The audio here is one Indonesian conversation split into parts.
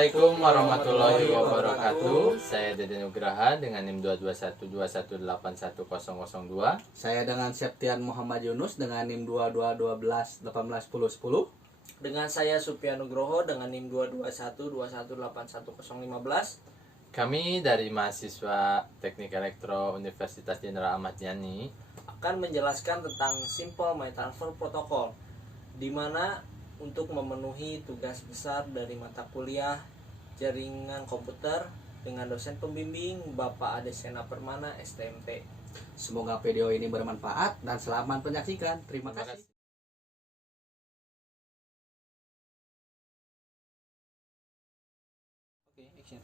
Assalamualaikum warahmatullahi wabarakatuh. Saya Dede Nugraha dengan NIM 22121811002. Saya dengan Septian Muhammad Yunus dengan NIM 2212181010. Dengan saya Supian Nugroho dengan NIM 22121811015. Kami dari mahasiswa Teknik Elektro Universitas Jenderal Ahmad Yani Akan menjelaskan tentang Simple My Transfer Protocol, di mana untuk memenuhi tugas besar dari mata kuliah jaringan komputer dengan dosen pembimbing Bapak Adesena Permana STMT. Semoga video ini bermanfaat dan selamat menyaksikan. Terima Terima kasih. kasih.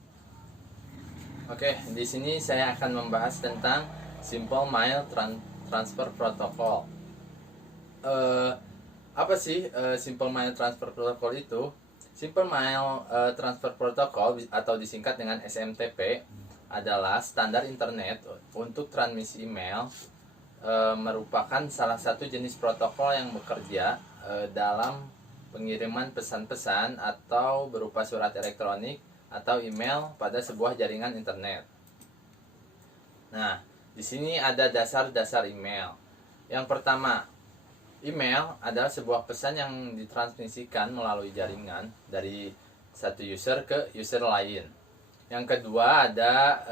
Oke, di sini saya akan membahas tentang Simple Mail Transfer Protocol. Apa sih Simple Mail Transfer Protocol itu? Simple Mail Transfer Protocol atau disingkat dengan SMTP adalah standar internet untuk transmisi email, merupakan salah satu jenis protokol yang bekerja dalam pengiriman pesan-pesan atau berupa surat elektronik atau email pada sebuah jaringan internet. Nah, di sini ada dasar-dasar email. Yang pertama, email adalah sebuah pesan yang ditransmisikan melalui jaringan dari satu user ke user lain. Yang kedua ada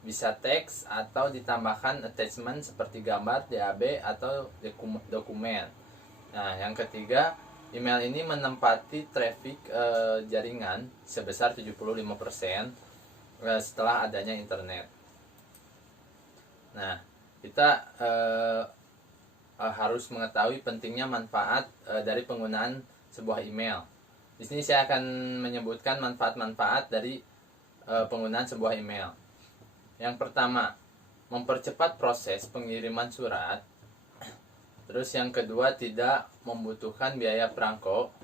bisa teks atau ditambahkan attachment seperti gambar, DAB atau dokumen. Nah, yang ketiga, email ini menempati traffic jaringan sebesar 75% setelah adanya internet. Nah, kita harus mengetahui pentingnya manfaat dari penggunaan sebuah email. Di sini saya akan menyebutkan manfaat-manfaat dari penggunaan sebuah email. Yang pertama, mempercepat proses pengiriman surat. Terus yang kedua, tidak membutuhkan biaya perangko.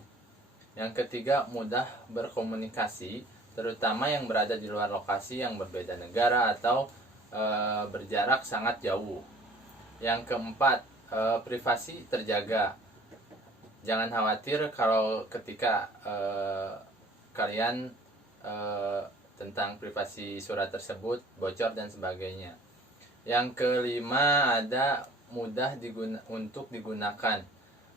Yang ketiga, mudah berkomunikasi, terutama yang berada di luar lokasi yang berbeda negara atau berjarak sangat jauh. Yang keempat, privasi terjaga. Jangan khawatir kalau ketika kalian tentang privasi surat tersebut bocor dan sebagainya. Yang kelima, ada mudah untuk digunakan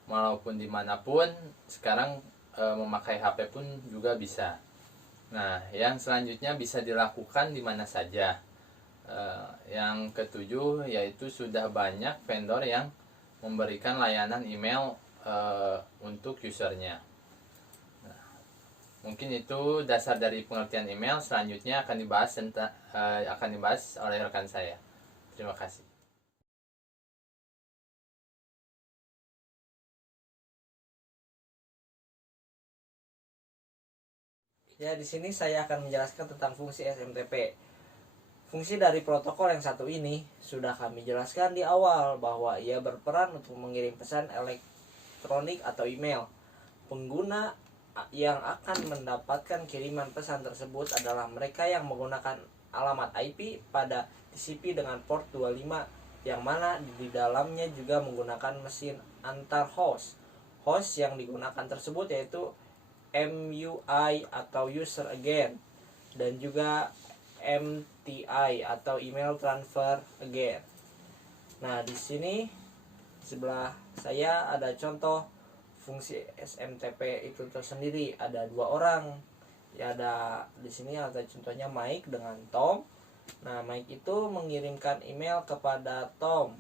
walaupun dimanapun. Sekarang memakai HP pun juga bisa. Nah, yang selanjutnya bisa dilakukan di mana saja. Yang ketujuh yaitu sudah banyak vendor yang memberikan layanan email untuk usernya. Nah, mungkin itu dasar dari pengertian email. Selanjutnya akan dibahas oleh rekan saya. Terima kasih. Ya, di sini saya akan menjelaskan tentang fungsi SMTP. Fungsi dari protokol yang satu ini sudah kami jelaskan di awal bahwa ia berperan untuk mengirim pesan elektronik atau email. Pengguna yang akan mendapatkan kiriman pesan tersebut adalah mereka yang menggunakan alamat IP pada TCP dengan port 25, yang mana di dalamnya juga menggunakan mesin antar host. Host yang digunakan tersebut yaitu MUI atau user again, dan juga MTI atau email transfer again. Nah, di sini sebelah saya ada contoh fungsi SMTP itu tersendiri. Ada dua orang. Ya, ada di sini ada contohnya Mike dengan Tom. Nah, Mike itu mengirimkan email kepada Tom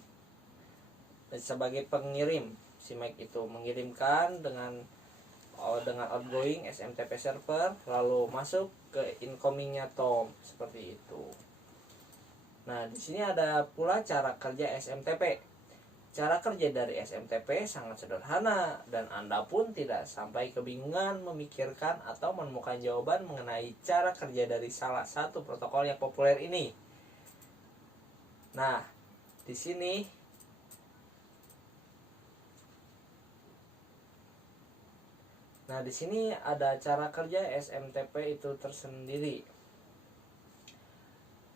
sebagai pengirim. Si Mike itu mengirimkan dengan outgoing SMTP server, lalu masuk ke incomingnya Tom, seperti itu. Nah, di sini ada pula cara kerja SMTP. Cara kerja dari SMTP sangat sederhana dan Anda pun tidak sampai kebingungan memikirkan atau menemukan jawaban mengenai cara kerja dari salah satu protokol yang populer ini. Nah, di sini ada cara kerja SMTP itu tersendiri.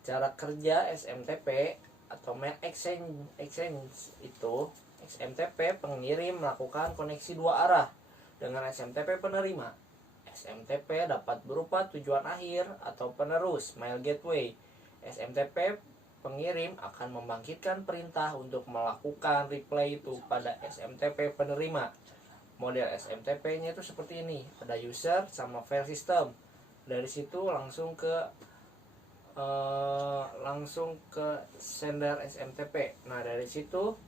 Cara kerja SMTP atau Mail Exchange itu, SMTP pengirim melakukan koneksi dua arah dengan SMTP penerima. SMTP dapat berupa tujuan akhir atau penerus mail gateway. SMTP pengirim akan membangkitkan perintah untuk melakukan reply itu pada SMTP penerima. Model SMTP-nya itu seperti ini, ada user sama file system. Dari situ langsung ke sender SMTP. Nah, dari situ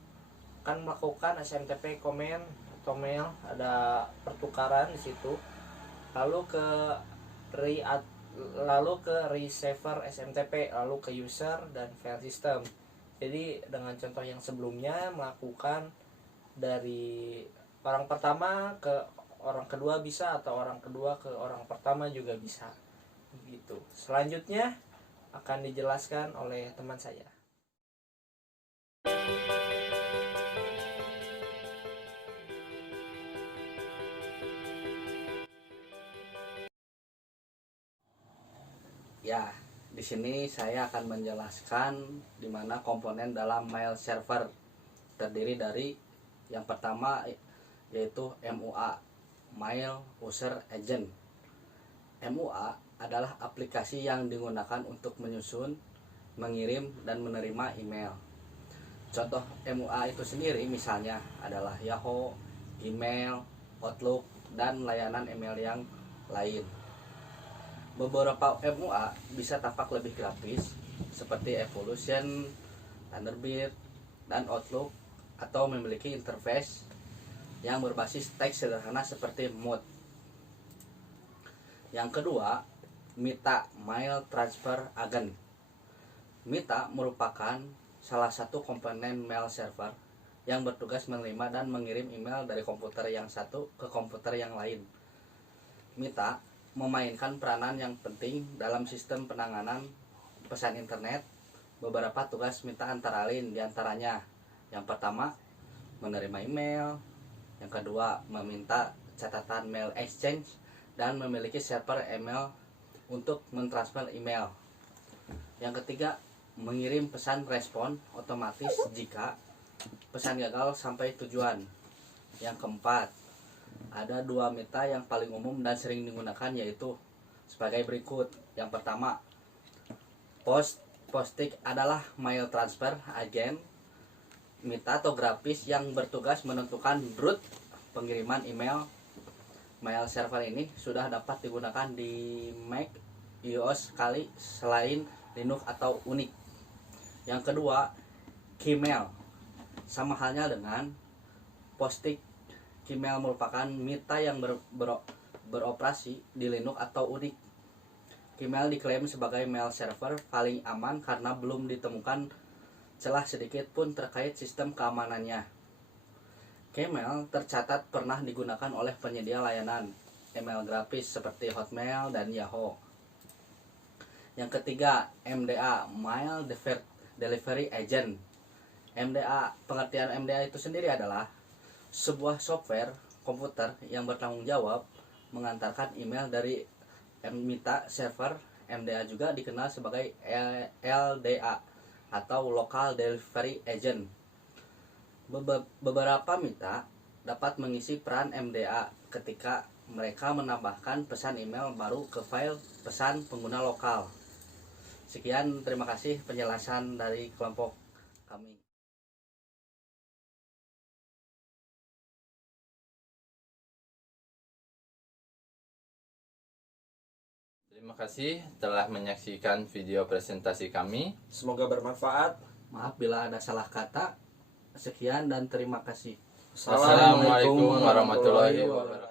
akan melakukan SMTP comment atau mail, ada pertukaran di situ. Lalu ke receiver SMTP, lalu ke user dan file system. Jadi dengan contoh yang sebelumnya, melakukan dari orang pertama ke orang kedua bisa, atau orang kedua ke orang pertama juga bisa gitu. Selanjutnya akan dijelaskan oleh teman saya. Ya, di sini saya akan menjelaskan di mana komponen dalam mail server. Terdiri dari yang pertama yaitu MUA, Mail User Agent. MUA adalah aplikasi yang digunakan untuk menyusun, mengirim, dan menerima email. Contoh MUA itu sendiri misalnya adalah Yahoo, Gmail, Outlook, dan layanan email yang lain. Beberapa MUA bisa tampak lebih grafis seperti Evolution, Thunderbird, dan Outlook, atau memiliki interface yang berbasis teks sederhana seperti Mood. Yang kedua, MITA, Mail Transfer Agent. MITA merupakan salah satu komponen mail server yang bertugas menerima dan mengirim email dari komputer yang satu ke komputer yang lain. MITA memainkan peranan yang penting dalam sistem penanganan pesan internet. Beberapa tugas MITA antara lain diantaranya: yang pertama, menerima email; yang kedua, meminta catatan mail exchange dan memiliki server email untuk mentransfer email; yang ketiga, mengirim pesan respon otomatis jika pesan gagal sampai tujuan; yang keempat, ada dua MITA yang paling umum dan sering digunakan, yaitu sebagai berikut. Yang pertama, Postic adalah mail transfer agent, MITA atau grafis yang bertugas menentukan route pengiriman email. Mail server ini sudah dapat digunakan di Mac, iOS sekali selain Linux atau Unix. Yang kedua, Gmail. Sama halnya dengan Postic, Gmail merupakan MITA yang beroperasi di Linux atau Unix. Gmail diklaim sebagai mail server paling aman karena belum ditemukan celah sedikit pun terkait sistem keamanannya. Gmail tercatat pernah digunakan oleh penyedia layanan email grafis seperti Hotmail dan Yahoo. Yang ketiga, MDA, Mail Delivery Agent. MDA, pengertian MDA itu sendiri adalah sebuah software komputer yang bertanggung jawab mengantarkan email dari MITA server. MDA juga dikenal sebagai LDA atau Local Delivery Agent. Beberapa MITA dapat mengisi peran MDA ketika mereka menambahkan pesan email baru ke file pesan pengguna lokal. Sekian, terima kasih penjelasan dari kelompok kami. Terima kasih telah menyaksikan video presentasi kami. Semoga bermanfaat. Maaf bila ada salah kata. Sekian dan terima kasih. Wassalamualaikum warahmatullahi wabarakatuh.